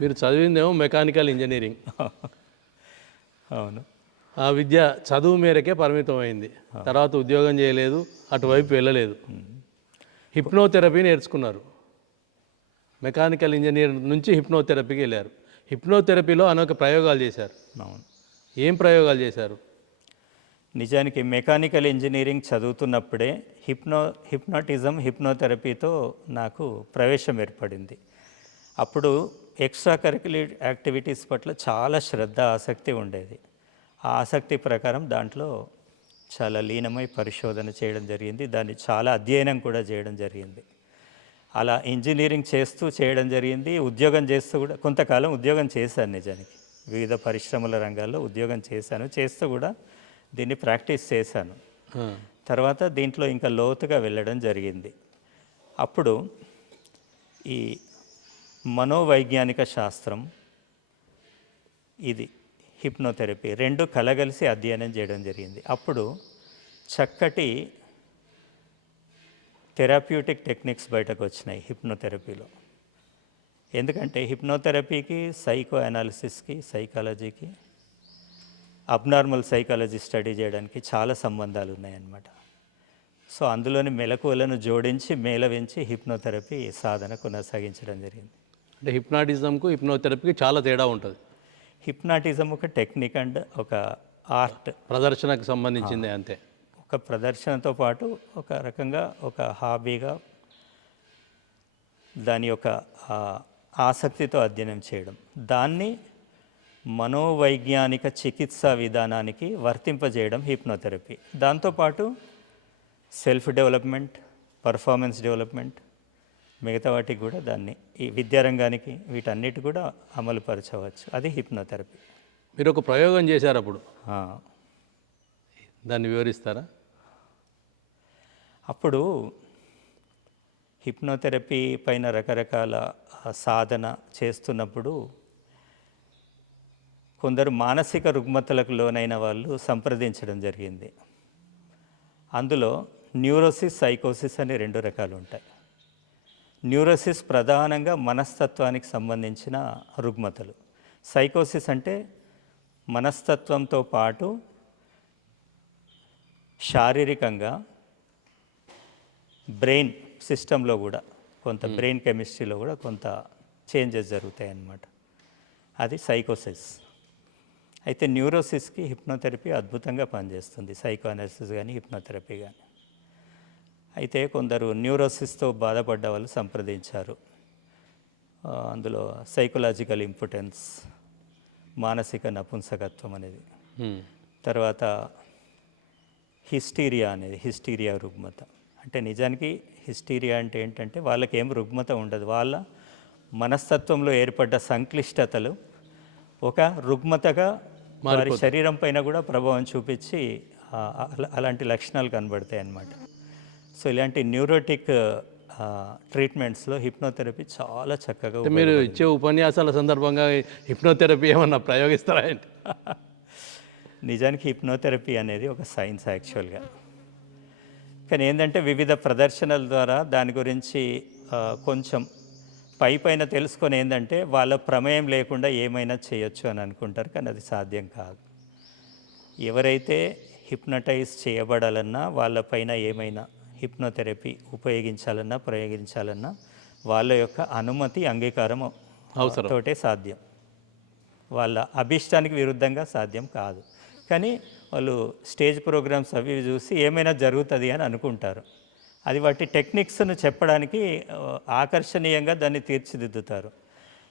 మీరు చదివిందేమో mechanical engineering. అవును. ఆ విద్య చదువు మేరకే పరిమితం అయింది. తర్వాత ఉద్యోగం చేయలేదు, అటువైపు వెళ్ళలేదు. హిప్నోథెరపీ నేర్చుకున్నారు. మెకానికల్ ఇంజనీర్ నుంచి హిప్నోథెరపీకి వెళ్ళారు. హిప్నోథెరపీలో అనేక ప్రయోగాలు చేశారు. అవును. ఏం ప్రయోగాలు చేశారు? నిజానికి మెకానికల్ ఇంజనీరింగ్ చదువుతున్నప్పుడే హిప్నాటిజం హిప్నోథెరపీతో నాకు ప్రవేశం ఏర్పడింది. అప్పుడు ఎక్స్ట్రా కరిక్యులర్ యాక్టివిటీస్ పట్ల చాలా శ్రద్ధ, ఆసక్తి ఉండేది. ఆ ఆసక్తి ప్రకారం దాంట్లో చాలా లీనమై పరిశోధన చేయడం జరిగింది. దాన్ని చాలా అధ్యయనం కూడా చేయడం జరిగింది. అలా ఇంజనీరింగ్ చేస్తూ చేయడం జరిగింది. ఉద్యోగం చేస్తూ కూడా కొంతకాలం ఉద్యోగం చేశాను. నిజానికి వివిధ పరిశ్రమల రంగాల్లో ఉద్యోగం చేశాను. చేస్తూ కూడా దీన్ని ప్రాక్టీస్ చేశాను. తర్వాత దీంట్లో ఇంకా లోతుగా వెళ్ళడం జరిగింది. అప్పుడు ఈ మనోవైజ్ఞానిక శాస్త్రం, ఇది హిప్నోథెరపీ రెండు కలగలిసి అధ్యయనం చేయడం జరిగింది. అప్పుడు చక్కటి థెరప్యూటిక్ టెక్నిక్స్ బయటకు వచ్చినాయి హిప్నోథెరపీలో. ఎందుకంటే హిప్నోథెరపీకి, సైకో అనాలిసిస్కి, సైకాలజీకి, అబ్నార్మల్ సైకాలజీ స్టడీ చేయడానికి చాలా సంబంధాలు ఉన్నాయన్నమాట. సో అందులోని మెలకువలను జోడించి మేళవించి హిప్నోథెరపీ సాధన కొనసాగించడం జరిగింది. అంటే హిప్నాటిజంకు హిప్నోథెరపీకి చాలా తేడా ఉంటుంది. హిప్నాటిజం ఒక టెక్నిక్ అండ్ ఒక ఆర్ట్, ప్రదర్శనకు సంబంధించిందే అంతే. ఒక ప్రదర్శనతో పాటు ఒక రకంగా ఒక హాబీగా దాని యొక్క ఆసక్తితో అధ్యయనం చేయడం, దాన్ని మనోవైజ్ఞానిక చికిత్సా విధానానికి వర్తింపజేయడం హిప్నోథెరపీ. దాంతోపాటు సెల్ఫ్ డెవలప్మెంట్, పర్ఫార్మెన్స్ డెవలప్మెంట్, మిగతా వాటికి కూడా దాన్ని ఈ విద్యారంగానికి వీటన్నిటి కూడా అమలుపరచవచ్చు. అది హిప్నోథెరపీ. మీరు ఒక ప్రయోగం చేశారు అప్పుడు, దాన్ని వివరిస్తారా? అప్పుడు హిప్నోథెరపీ పైన రకరకాల సాధన చేస్తున్నప్పుడు కొందరు మానసిక రుగ్మతలకు లోనైన వాళ్ళు సంప్రదించడం జరిగింది. అందులో న్యూరోసిస్, సైకోసిస్ అనే రెండు రకాలు ఉంటాయి. న్యూరోసిస్ ప్రధానంగా మనస్తత్వానికి సంబంధించిన రుగ్మతలు. సైకోసిస్ అంటే మనస్తత్వంతో పాటు శారీరకంగా బ్రెయిన్ సిస్టంలో కూడా కొంత బ్రెయిన్ కెమిస్ట్రీలో కూడా కొంత చేంజెస్ జరుగుతాయి అన్నమాట. అది సైకోసిస్. అయితే న్యూరోసిస్కి హిప్నోథెరపీ అద్భుతంగా పనిచేస్తుంది, సైకో అనాలిసిస్ కానీ హిప్నోథెరపీ కానీ. అయితే కొందరు న్యూరోసిస్తో బాధపడ్డ వాళ్ళు సంప్రదించారు. అందులో సైకలాజికల్ ఇంపార్టెన్స్, మానసిక నపుంసకత్వం అనేది, తర్వాత హిస్టీరియా అనేది, హిస్టీరియా రుగ్మత. అంటే నిజానికి హిస్టీరియా అంటే ఏంటంటే వాళ్ళకి ఏం రుగ్మత ఉండదు, వాళ్ళ మనస్తత్వంలో ఏర్పడ్డ సంక్లిష్టతలు ఒక రుగ్మతగా వారి శరీరం పైన కూడా ప్రభావం చూపించి అలాంటి లక్షణాలు కనబడతాయి అన్నమాట. సో ఇలాంటి న్యూరోటిక్ ట్రీట్మెంట్స్లో హిప్నోథెరపీ చాలా చక్కగా. మీరు ఇచ్చే ఉపన్యాసాల సందర్భంగా హిప్నోథెరపీ ఏమన్నా ప్రయోగిస్తారా? నిజానికి హిప్నోథెరపీ అనేది ఒక సైన్స్ యాక్చువల్గా. కానీ ఏంటంటే వివిధ ప్రదర్శనల ద్వారా దాని గురించి కొంచెం పైన తెలుసుకొని ఏంటంటే వాళ్ళ ప్రమేయం లేకుండా ఏమైనా చేయొచ్చు అని అనుకుంటారు, కానీ అది సాధ్యం కాదు. ఎవరైతే హిప్నటైజ్ చేయబడాలన్నా, వాళ్ళపైన ఏమైనా హిప్నోథెరపీ ఉపయోగించాలన్నా, ప్రయోగించాలన్నా వాళ్ళ యొక్క అనుమతి, అంగీకారం తోటే సాధ్యం. వాళ్ళ అభిష్టానికి విరుద్ధంగా సాధ్యం కాదు. కానీ వాళ్ళు స్టేజ్ ప్రోగ్రామ్స్ అవి చూసి ఏమైనా జరుగుతుంది అని అనుకుంటారు. అది వాటి టెక్నిక్స్ను చెప్పడానికి ఆకర్షణీయంగా దాన్ని తీర్చిదిద్దుతారు.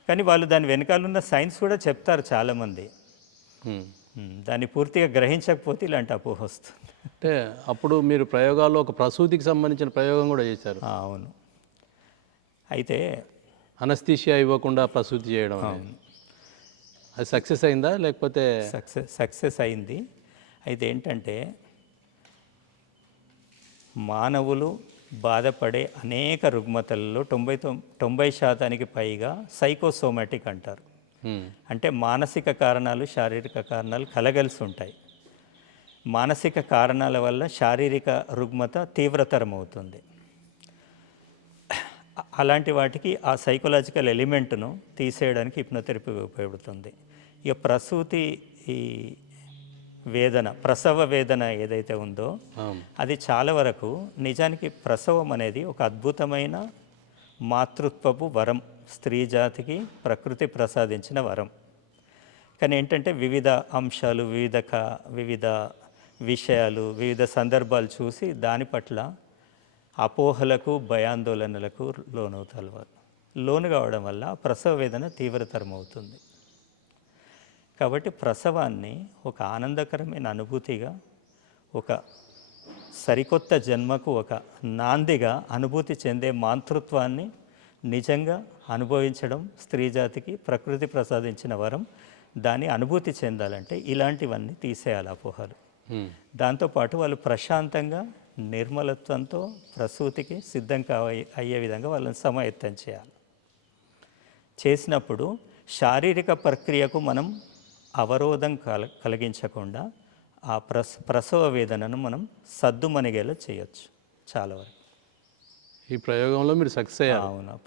కానీ వాళ్ళు దాని వెనకాలన్న సైన్స్ కూడా చెప్తారు చాలామంది. దాన్ని పూర్తిగా గ్రహించకపోతే ఇలాంటి అపోహ వస్తుంది. అంటే అప్పుడు మీరు ప్రయోగాల్లో ఒక ప్రసూతికి సంబంధించిన ప్రయోగం కూడా చేశారు. అవును. అయితే అనస్థీషియా ఇవ్వకుండా ప్రసూతి చేయడం, అది సక్సెస్ అయిందా లేకపోతే? సక్సెస్ అయింది. అయితే ఏంటంటే మానవులు బాధపడే అనేక రుగ్మతలలో 90% పైగా సైకోసోమాటిక్ అంటారు. అంటే మానసిక కారణాలు, శారీరక కారణాలు కలగలిసి ఉంటాయి. మానసిక కారణాల వల్ల శారీరక రుగ్మత తీవ్రతరం అవుతుంది. అలాంటి వాటికి ఆ సైకలాజికల్ ఎలిమెంట్ను తీసేయడానికి హిప్నోథెరపీ ఉపయోగపడుతుంది. ఇక ప్రసూతి ఈ వేదన, ప్రసవ వేదన ఏదైతే ఉందో అవును. అది చాలా వరకు నిజానికి ప్రసవం అనేది ఒక అద్భుతమైన మాతృత్వపు వరం, స్త్రీ జాతికి ప్రకృతి ప్రసాదించిన వరం. కానీ ఏంటంటే వివిధ అంశాలు, వివిధ విషయాలు, వివిధ సందర్భాలు చూసి దాని పట్ల అపోహలకు, భయాందోళనలకు లోనవుతారు. లోను కావడం వల్ల ప్రసవ వేదన తీవ్రతరం అవుతుంది. కాబట్టి ప్రసవాన్ని ఒక ఆనందకరమైన అనుభూతిగా, ఒక సరికొత్త జన్మకు ఒక నాందిగా అనుభూతి చెందే మాతృత్వాన్ని నిజంగా అనుభవించడం స్త్రీ జాతికి ప్రకృతి ప్రసాదించిన వరం. దాన్ని అనుభూతి చెందాలంటే ఇలాంటివన్నీ తీసేయాలి అపోహలు. దాంతోపాటు వాళ్ళు ప్రశాంతంగా నిర్మలత్వంతో ప్రసూతికి సిద్ధం అయ్యే విధంగా వాళ్ళని సమాయత్తం చేయాలి. చేసినప్పుడు శారీరక ప్రక్రియకు మనం అవరోధం కలిగించకుండా ఆ ప్రసవ వేదనను మనం సద్దుమణిగేలా చేయొచ్చు చాలా వరకు. ఈ ప్రయోగంలో మీరు సక్సెస్ అయ్యారు. అవును.